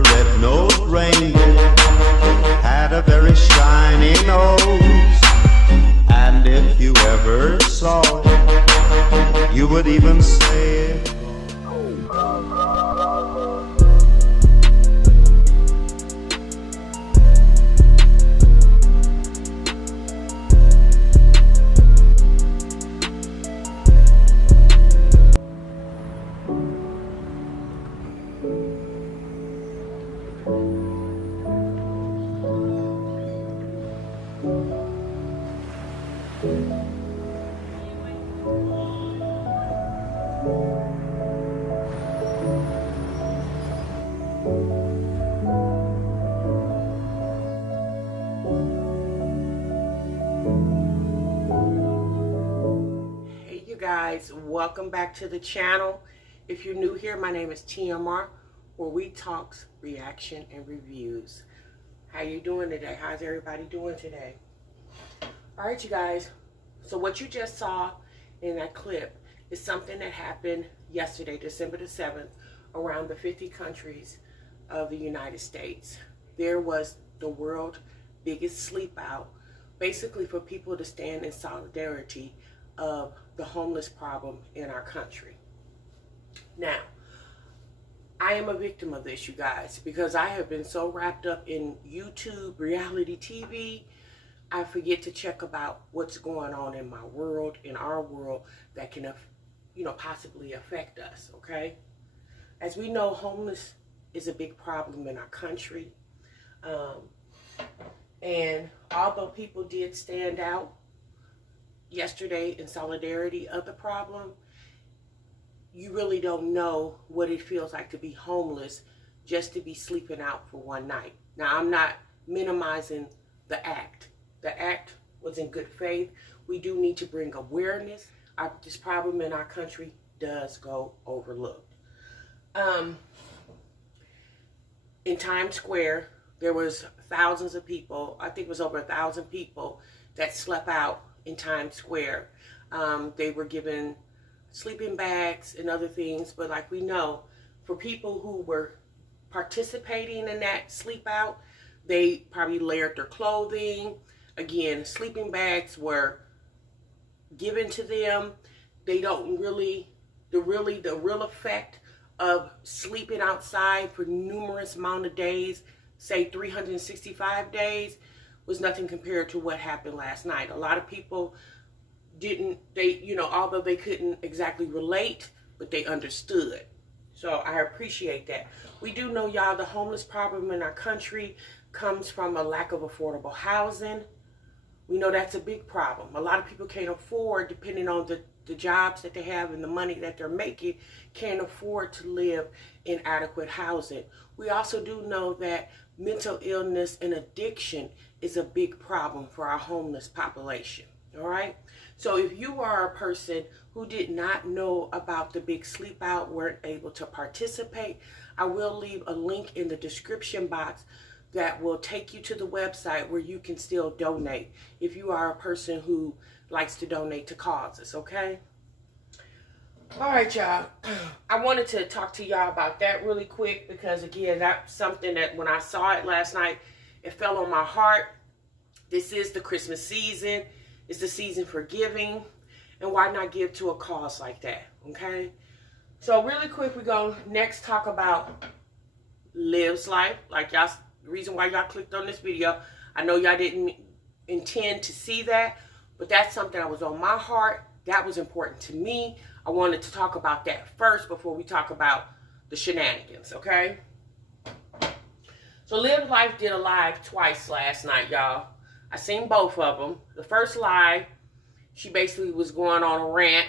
the red-nosed reindeer had a very shiny nose, and if you ever saw it, you would even say it. Guys, welcome back to the channel. If you're new here, my name is TMR, where we talks, reaction, and reviews. How you doing today? How's everybody doing today? All right, you guys. So what you just saw in that clip is something that happened yesterday, December the 7th, around the 50 countries of the United States. There was the world's biggest sleep out, basically for people to stand in solidarity of the homeless problem in our country. Now, I am a victim of this, you guys, because I have been so wrapped up in YouTube, reality TV, I forget to check about what's going on in my world, in our world, that can, possibly affect us, okay? As we know, homeless is a big problem in our country. And although people did stand out yesterday in solidarity of the problem, you really don't know what it feels like to be homeless just to be sleeping out for one night. Now, I'm not minimizing the act. The act was in good faith. We do need to bring awareness. This problem in our country does go overlooked. In Times Square, there was thousands of people. I think it was over 1,000 people that slept out in Times Square. They were given sleeping bags and other things, but like we know, for people who were participating in that sleep out, they probably layered their clothing. Again, sleeping bags were given to them. They don't really, the real effect of sleeping outside for numerous amount of days, say 365 days, was nothing compared to what happened last night. A lot of people although they couldn't exactly relate, but they understood. So I appreciate that. We do know, y'all, the homeless problem in our country comes from a lack of affordable housing. We know that's a big problem. A lot of people can't afford, depending on the jobs that they have and the money that they're making, can't afford to live in adequate housing. We also do know that mental illness and addiction is a big problem for our homeless population. All right. So if you are a person who did not know about the big sleep out, weren't able to participate, I will leave a link in the description box that will take you to the website where you can still donate if you are a person who likes to donate to causes. Okay. All right, y'all. I wanted to talk to y'all about that really quick because, again, that's something that when I saw it last night, it fell on my heart. This is the Christmas season. It's the season for giving. And why not give to a cause like that, okay? So really quick, we're going to next talk about Liv's life. Like y'all, the reason why y'all clicked on this video, I know y'all didn't intend to see that, but that's something that was on my heart. That was important to me. I wanted to talk about that first before we talk about the shenanigans, okay? So Liv's life did a live twice last night, y'all. I seen both of them. The first live, she basically was going on a rant.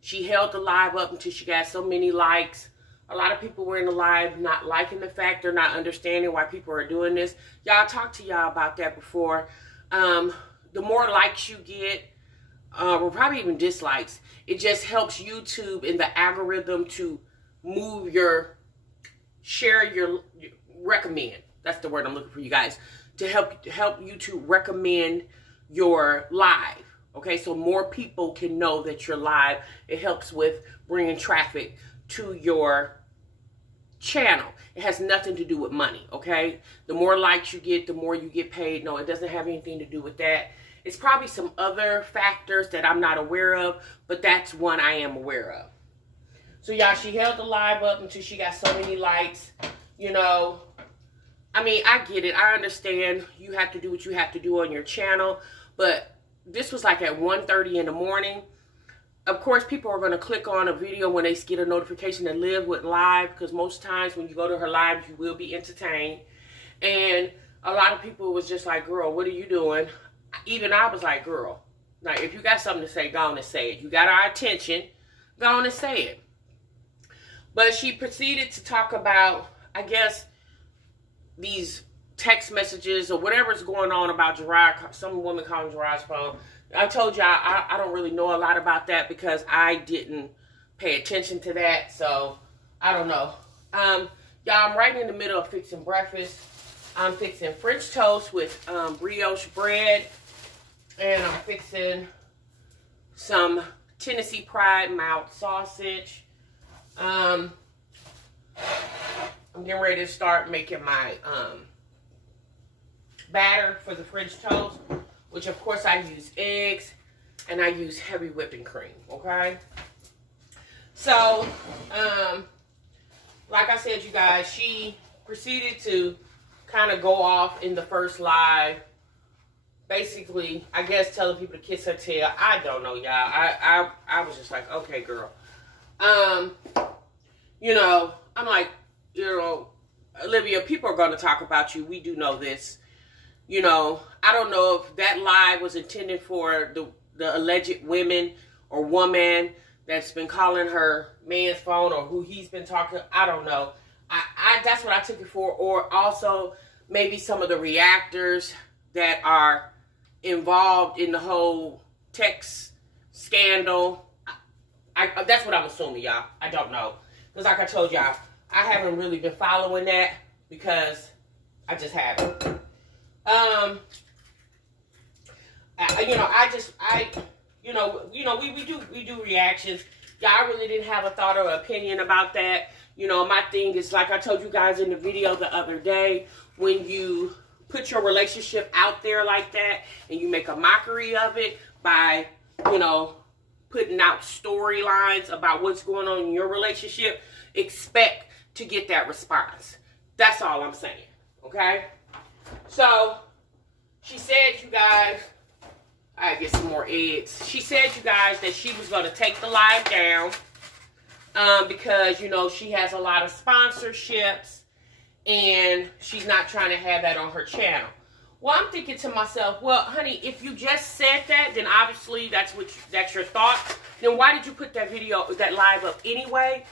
She held the live up until she got so many likes. A lot of people were in the live not liking the fact, they're not understanding why people are doing this. Y'all talked to y'all about that before. The more likes you get, or probably even dislikes, it just helps YouTube in the algorithm to move your, recommend. That's the word I'm looking for, you guys. To help you to recommend your live. Okay, so more people can know that you're live. It helps with bringing traffic to your channel. It has nothing to do with money, okay? The more likes you get, the more you get paid. No, it doesn't have anything to do with that. It's probably some other factors that I'm not aware of, but that's one I am aware of. So, y'all, she held the live up until she got so many likes. You know, I mean, I get it. I understand you have to do what you have to do on your channel, but this was like at 1:30 in the morning. Of course, people are going to click on a video when they get a notification that Liv went live, because most times when you go to her live, you will be entertained. And a lot of people was just like, girl, what are you doing? Even I was like, girl, now if you got something to say, go on and say it. You got our attention, go on and say it. But she proceeded to talk about, I guess, these text messages or whatever's going on about Gerard. Some woman calling Gerard's phone. I told y'all I don't really know a lot about that because I didn't pay attention to that. So, I don't know. Y'all, I'm right in the middle of fixing breakfast. I'm fixing French toast with brioche bread. And I'm fixing some Tennessee Pride mild sausage. I'm getting ready to start making my batter for the French toast, which of course I use eggs and I use heavy whipping cream, okay? So, like I said, you guys, she proceeded to kind of go off in the first live, basically, I guess telling people to kiss her tail. I don't know, y'all. I was just like, okay, girl. You know, I'm like, you know, Olivia, people are going to talk about you. We do know this. You know, I don't know if that live was intended for the alleged women or woman that's been calling her man's phone or who he's been talking to. I don't know. That's what I took it for. Or also maybe some of the reactors that are involved in the whole text scandal. That's what I'm assuming, y'all. I don't know. Because like I told y'all, I haven't really been following that because I just haven't. We do reactions. Yeah, I really didn't have a thought or opinion about that. You know, my thing is, like I told you guys in the video the other day, when you put your relationship out there like that and you make a mockery of it by, you know, putting out storylines about what's going on in your relationship, expect to get that response. That's all I'm saying, okay? So, she said, you guys, I get some more eggs. She said, you guys, that she was going to take the live down because, you know, she has a lot of sponsorships and she's not trying to have that on her channel. Well, I'm thinking to myself, well, honey, if you just said that, then obviously that's your thought. Then why did you put that video, that live up anyway?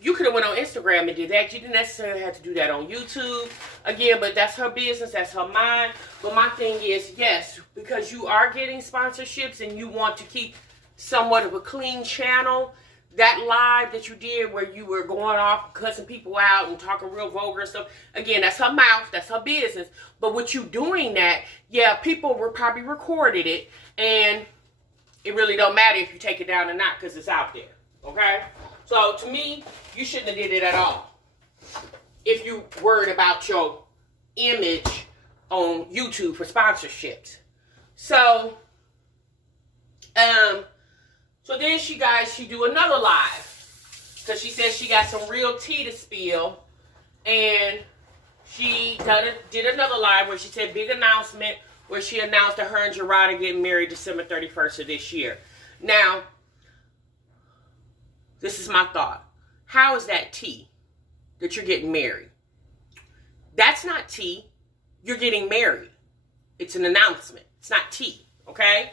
You could have went on Instagram and did that. You didn't necessarily have to do that on YouTube. Again, but that's her business. That's her mind. But my thing is, yes, because you are getting sponsorships and you want to keep somewhat of a clean channel, that live that you did where you were going off, cussing people out and talking real vulgar and stuff, again, that's her mouth. That's her business. But with you doing that, yeah, people were probably recorded it. And it really don't matter if you take it down or not because it's out there. Okay? So, to me, you shouldn't have did it at all. If you worried about your image on YouTube for sponsorships. So, so then she do another live. Because she says she got some real tea to spill. And she did another live where she said big announcement where she announced that her and Gerard are getting married December 31st of this year. Now, this is my thought. How is that tea that you're getting married? That's not tea. You're getting married. It's an announcement. It's not tea, okay?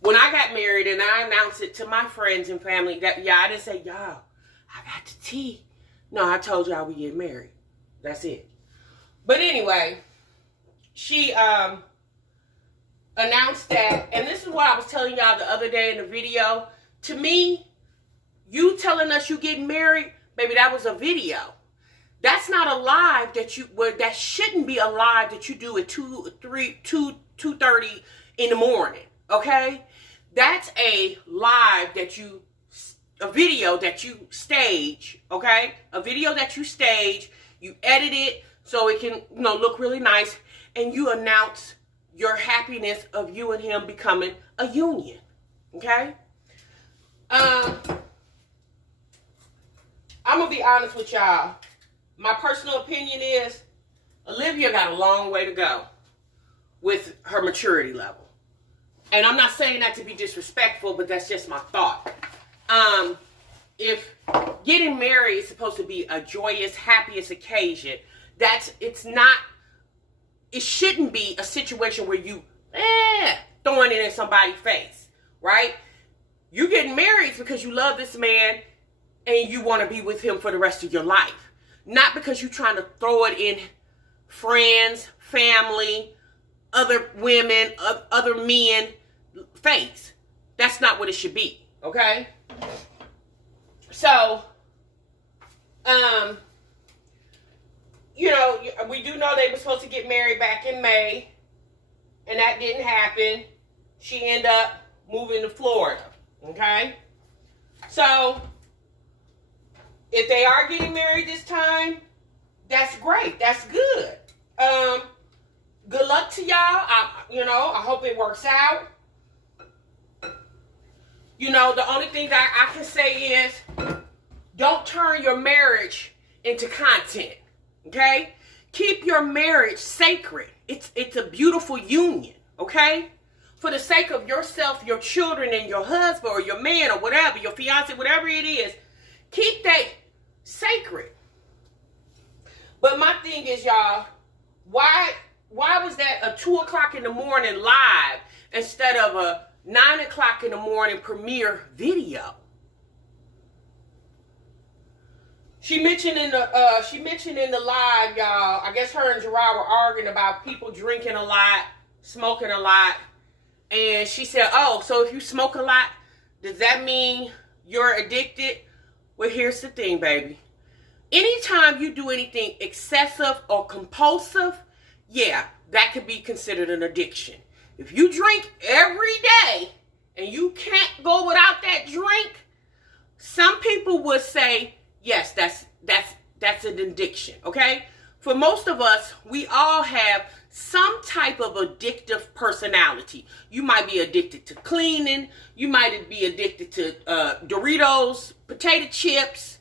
When I got married and I announced it to my friends and family, that I didn't say, y'all, I got the tea. No, I told y'all we get married. That's it. But anyway, she announced that, and this is what I was telling y'all the other day in the video. To me, you telling us you getting married, baby, that was a video. That's not a live that shouldn't be a live that you do at 2:30 in the morning, okay? That's a live that you video that you stage, okay? A video that you stage, you edit it so it can, look really nice, and you announce your happiness of you and him becoming a union, okay? I'm gonna be honest with y'all. My personal opinion is Olivia got a long way to go with her maturity level. And I'm not saying that to be disrespectful, but that's just my thought. If getting married is supposed to be a joyous, happiest occasion, it shouldn't be a situation where you throwing it in somebody's face, right? You getting married because you love this man and you want to be with him for the rest of your life. Not because you're trying to throw it in friends, family, other women, other men face. That's not what it should be, okay? So, we do know they were supposed to get married back in May, and that didn't happen. She ended up moving to Florida, okay? So, if they are getting married this time, that's great. That's good. Good luck to y'all. I hope it works out. The only thing that I can say is don't turn your marriage into content, okay? Keep your marriage sacred. It's a beautiful union, okay? For the sake of yourself, your children, and your husband or your man or whatever, your fiance, whatever it is, keep that sacred. But my thing is, y'all, why was that a 2 o'clock in the morning live instead of a 9 o'clock in the morning premiere video? She mentioned in the live, y'all, I guess her and Gerard were arguing about people drinking a lot, smoking a lot. And she said, oh, so if you smoke a lot, does that mean you're addicted? Well, here's the thing, baby. Anytime you do anything excessive or compulsive, yeah, that could be considered an addiction. If you drink every day and you can't go without that drink, some people would say, yes, that's an addiction, okay? For most of us, we all have some type of addictive personality. You might be addicted to cleaning. You might be addicted to Doritos, potato chips,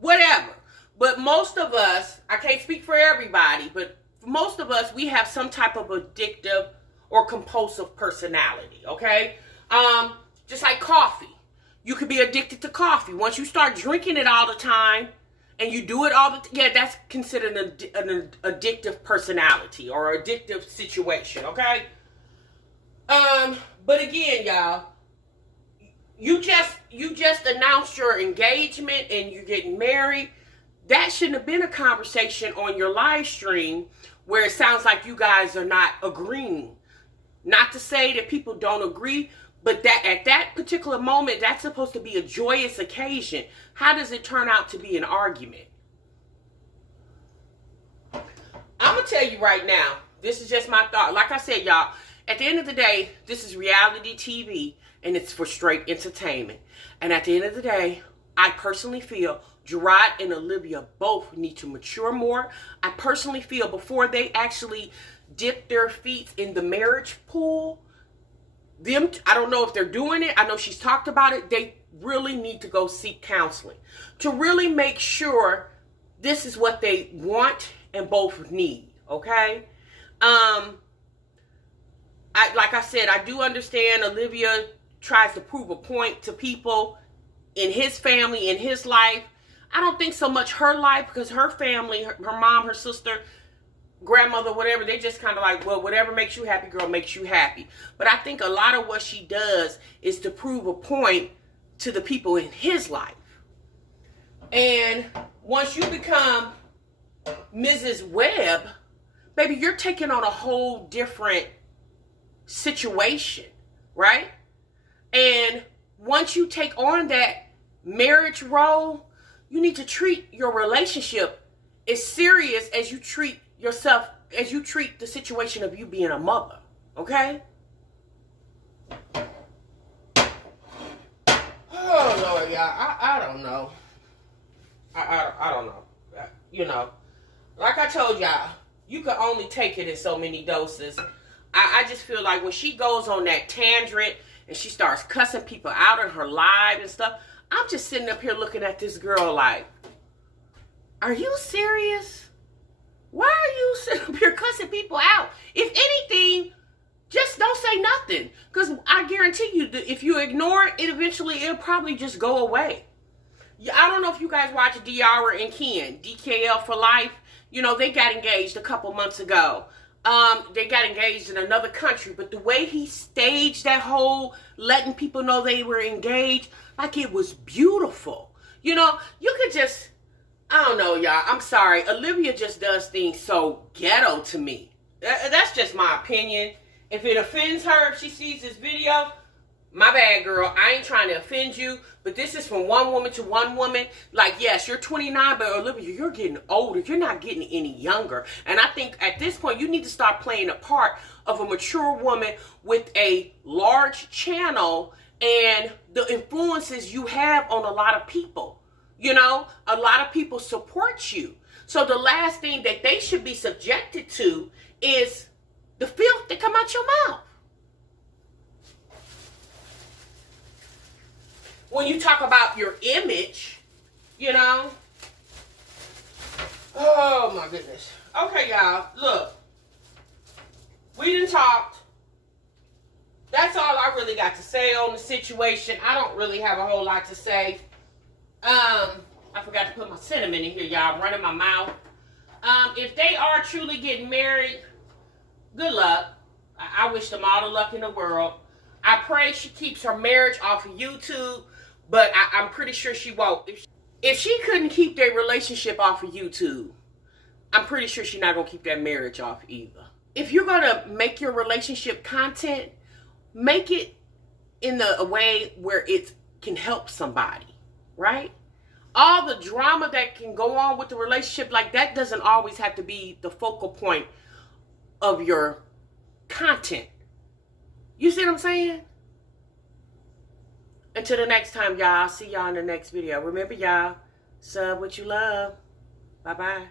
whatever. But most of us, I can't speak for everybody, but for most of us, we have some type of addictive or compulsive personality, okay? Just like coffee. You could be addicted to coffee. Once you start drinking it all the time and you do it all the time, yeah, that's considered an addictive personality or addictive situation, okay? But again, y'all, you just announced your engagement and you're getting married. That shouldn't have been a conversation on your live stream where it sounds like you guys are not agreeing. Not to say that people don't agree, but that at that particular moment, that's supposed to be a joyous occasion. How does it turn out to be an argument? I'm going to tell you right now, this is just my thought. Like I said, y'all, at the end of the day, this is reality TV, and it's for straight entertainment. And at the end of the day, I personally feel Gerard and Olivia both need to mature more. I personally feel before they actually dip their feet in the marriage pool, I don't know if they're doing it. I know she's talked about it. They really need to go seek counseling to really make sure this is what they want and both need. Okay. Like I said, I do understand Olivia tries to prove a point to people in his family, in his life. I don't think so much her life, because her family, her mom, her sister, grandmother, whatever, they just kind of like, well, whatever makes you happy, girl, makes you happy. But I think a lot of what she does is to prove a point to the people in his life. And once you become Mrs. Webb, baby, you're taking on a whole different situation, right? And once you take on that marriage role, you need to treat your relationship as serious as you treat yourself, as you treat the situation of you being a mother, okay? Oh. Lord, y'all, I don't know. I don't know. You know, like I told y'all, you can only take it in so many doses. I just feel like when she goes on that tangent and she starts cussing people out in her live and stuff, I'm just sitting up here looking at this girl like, are you serious? Why are you sitting up here cussing people out? If anything, just don't say nothing. Because I guarantee you that if you ignore it, eventually it'll probably just go away. I don't know if you guys watch Diara and Ken, DKL for life. You know, they got engaged a couple months ago. They got engaged in another country, but the way he staged that whole letting people know they were engaged, like it was beautiful. You know, you could just, I don't know, y'all. I'm sorry. Olivia just does things so ghetto to me. That's just my opinion. If it offends her, if she sees this video, my bad, girl. I ain't trying to offend you, but this is from one woman to one woman. Like, yes, you're 29, but Olivia, you're getting older. You're not getting any younger. And I think at this point, you need to start playing a part of a mature woman with a large channel and the influences you have on a lot of people. You know, a lot of people support you. So the last thing that they should be subjected to is the filth that come out your mouth. When you talk about your image, you know. Oh, my goodness. Okay, y'all. Look. We done talked. That's all I really got to say on the situation. I don't really have a whole lot to say. I forgot to put my cinnamon in here, y'all. I'm running my mouth. If they are truly getting married, good luck. I wish them all the luck in the world. I pray she keeps her marriage off of YouTube. But I'm pretty sure she won't. If she couldn't keep their relationship off of YouTube, I'm pretty sure she's not going to keep that marriage off either. If you're going to make your relationship content, make it in a way where it can help somebody, right? All the drama that can go on with the relationship, like that doesn't always have to be the focal point of your content. You see what I'm saying? Until the next time, y'all. I'll see y'all in the next video. Remember, y'all, sub what you love. Bye-bye.